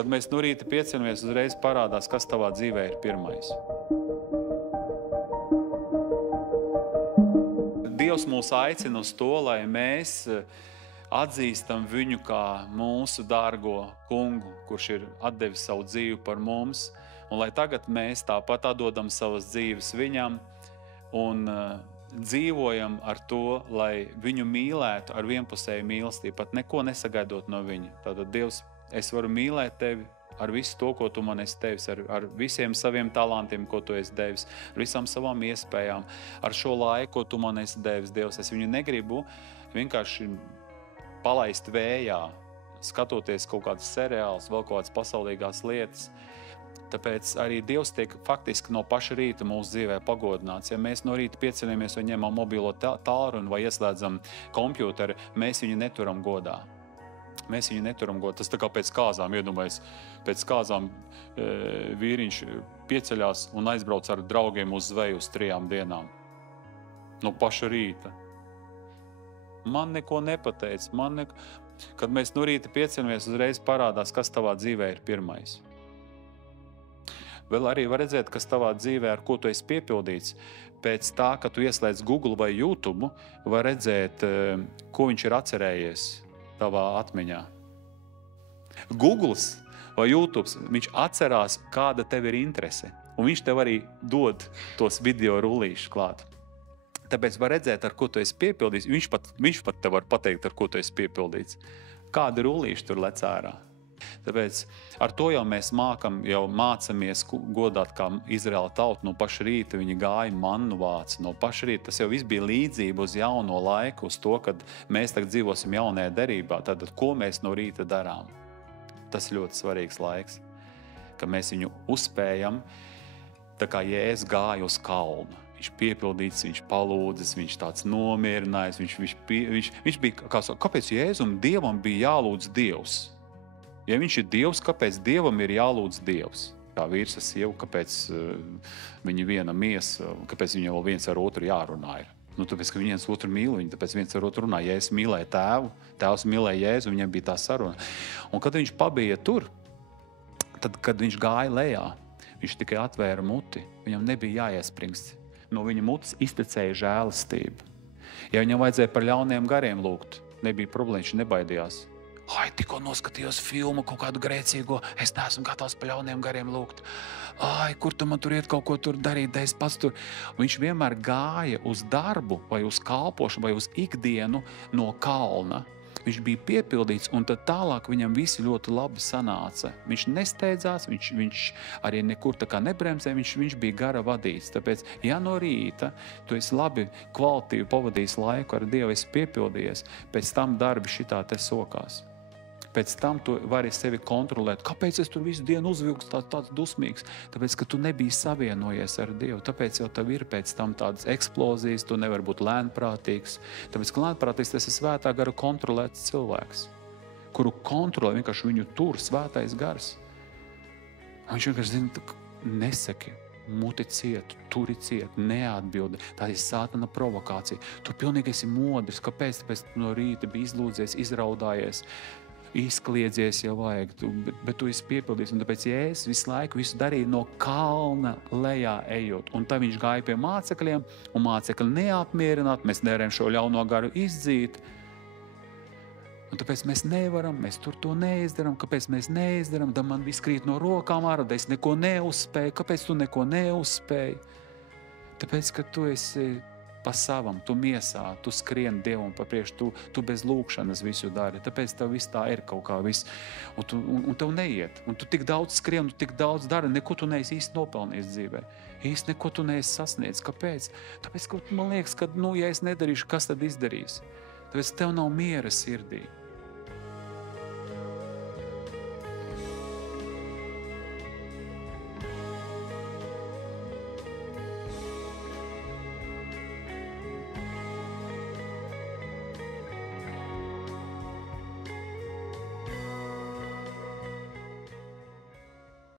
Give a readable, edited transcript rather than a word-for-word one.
Kad mēs no rīta pieceļamies, uzreiz parādās, kas tavā dzīvē ir pirmais. Dievs mūs aicina uz to, lai mēs atzīstam viņu kā mūsu dārgo kungu, kurš ir atdevis savu dzīvi par mums, un lai tagad mēs tāpat atdodam savas dzīves viņam un dzīvojam ar to, lai viņu mīlētu ar vienpusēju mīlestību, pat neko nesagaidot no viņa. Tātad, Dievs, es varu mīlēt tevi ar visu to, ko tu man esi devis, ar visiem saviem talantiem, ko tu esi devis, ar visām savām iespējām, ar šo laiku, ko tu man esi devis, Dievs. Es viņu negribu vienkārši palaist vējā, skatoties kaut kādas seriāls, vēl kaut kādas pasaulīgās lietas. Tāpēc arī Dievs tiek faktiski no paša rīta mūsu dzīvē pagodināts. Ja mēs no rīta pieceļamies vai ņemam mobilo tālruni vai ieslēdzam kompjūteri, mēs viņu neturam godā. Mēs viņu neturam godā. Tas tā kā pēc kāzām, iedomājies, pēc kāzām vīriņš pieceļās un aizbrauc ar draugiem uz zveju uz 3 dienām. No paša rīta. Man neko nepateic. Kad mēs no rīta pieceļamies, uzreiz parādās, kas tavā dzīvē ir pirmais. Vēl arī var redzēt, kas tavā dzīvē, ar ko tu esi piepildīts. Pēc tā, ka tu ieslēdz Google vai YouTube, var redzēt, ko viņš ir atcerējies tavā atmiņā. Googles vai YouTube, viņš atcerās, kāda tev ir interese, un viņš tev arī dod tos video rullīšus klāt. Tāpēc var redzēt, ar ko tu esi piepildīts. Viņš pat tev var pateikt, ar ko tu esi piepildīts. Kāda rullīša tur lec ārā. Tāpēc ar to jau mēs mācamies godāt kā Izraēla tauta. No paša rīta viņi gāja mannu vāca. No paša rīta tas jau viss bija līdzība uz jauno laiku, uz to, kad mēs tagad dzīvosim jaunajā derībā. Tātad, ko mēs no rīta darām? Tas ir ļoti svarīgs laiks, ka mēs viņu uzspējam, tā kā Jēzus gāja uz kalnu. Viņš piepildīts, viņš palūdzis, viņš tāds nomierinājies, viņš bija, kāpēc Jēzum Dievam bija jālūdz Dievs? Ja viņš ir Dievs, kāpēc Dievam ir jālūdz Dievs? Kā vīrs ar sievu, kāpēc viņi viena miesa, kāpēc viņi vēl viens ar otru jārunā ir? Tāpēc, ka viņi viens otru mīl, viņi tāpēc viens ar otru runā. Jēzus mīlēja tēvu, tēvs mīlēja Jēzu, viņam bija tā saruna. Un kad viņš pabija tur, tad, kad viņš gāja lejā, viņš tikai atvēra muti, viņam nebija jāiespringst. No viņa mutes iztecēja žēlastība. Ja viņam vajadzēja par ļauniem gariem lūgt, nebija problēma, viņš nebaidījās. Tikko noskatījos filmu kaut kādu grēcīgo, es neesmu gatavs par ļauniem gariem lūgt. Kur tu man tur iet kaut ko tur darīt, es pats tur. Viņš vienmēr gāja uz darbu vai uz kalpošanu vai uz ikdienu no kalna. Viņš bija piepildīts, un tad tālāk viņam visi ļoti labi sanāca. Viņš nesteidzās, viņš arī nekur tā kā nebremzē, viņš bija gara vadīts. Tāpēc, ja no rīta tu esi labi kvalitīvi pavadījis laiku ar Dievu, esi piepildījies, pēc tam darbi šitā te sokās. Pēc tam tu vari sevi kontrolēt. Kāpēc es tur visu dienu uzvilku tāds dusmīgs? Tāpēc, ka tu nebija savienojies ar Dievu. Tāpēc jau tev ir pēc tam tādas eksplozijas, tu nevari būt lēnprātīgs. Tāpēc, ka lēnprātīgs tas ir svētā gara kontrolēts cilvēks, kuru kontrolē vienkārši viņu tur svētais gars. Viņš vienkārši zina, nesaki, muti ciet, turi ciet, neatbildi. Tā ir sātana provokācija. Tu pilnīgi esi modrs. Kāpēc? Tāpēc no rīta bija izlūdzies, izraudājies, izkliedzies, ja vajag, bet tu esi piepildījis. Un tāpēc Jēzus visu laiku visu darīja no kalna lejā ejot. Un tā viņš gāja pie mācekļiem, un mācekļi neapmierināt, mēs nevaram šo ļauno garu izdzīt. Un tāpēc mēs nevaram, mēs tur to neizdaram. Kāpēc mēs neizdaram? Da man viss krīt no rokām ārā, da es neko neuzspēju. Kāpēc tu neko neuzspēji? Tāpēc, ka tu esi pa savam, tu miesā, tu skrien Dievam pa priekšu, tu bez lūkšanas visu dari. Tāpēc tev viss tā ir kaut kā viss. Un tev neiet. Un tu tik daudz skrien, tu tik daudz dari, neko tu neesi īsti nopelnījis dzīvē. Īsti neko tu neesi sasniedz. Kāpēc? Tāpēc, ka man liekas, ka, ja es nedarīšu, kas tad izdarīs? Tāpēc tev nav miera sirdī.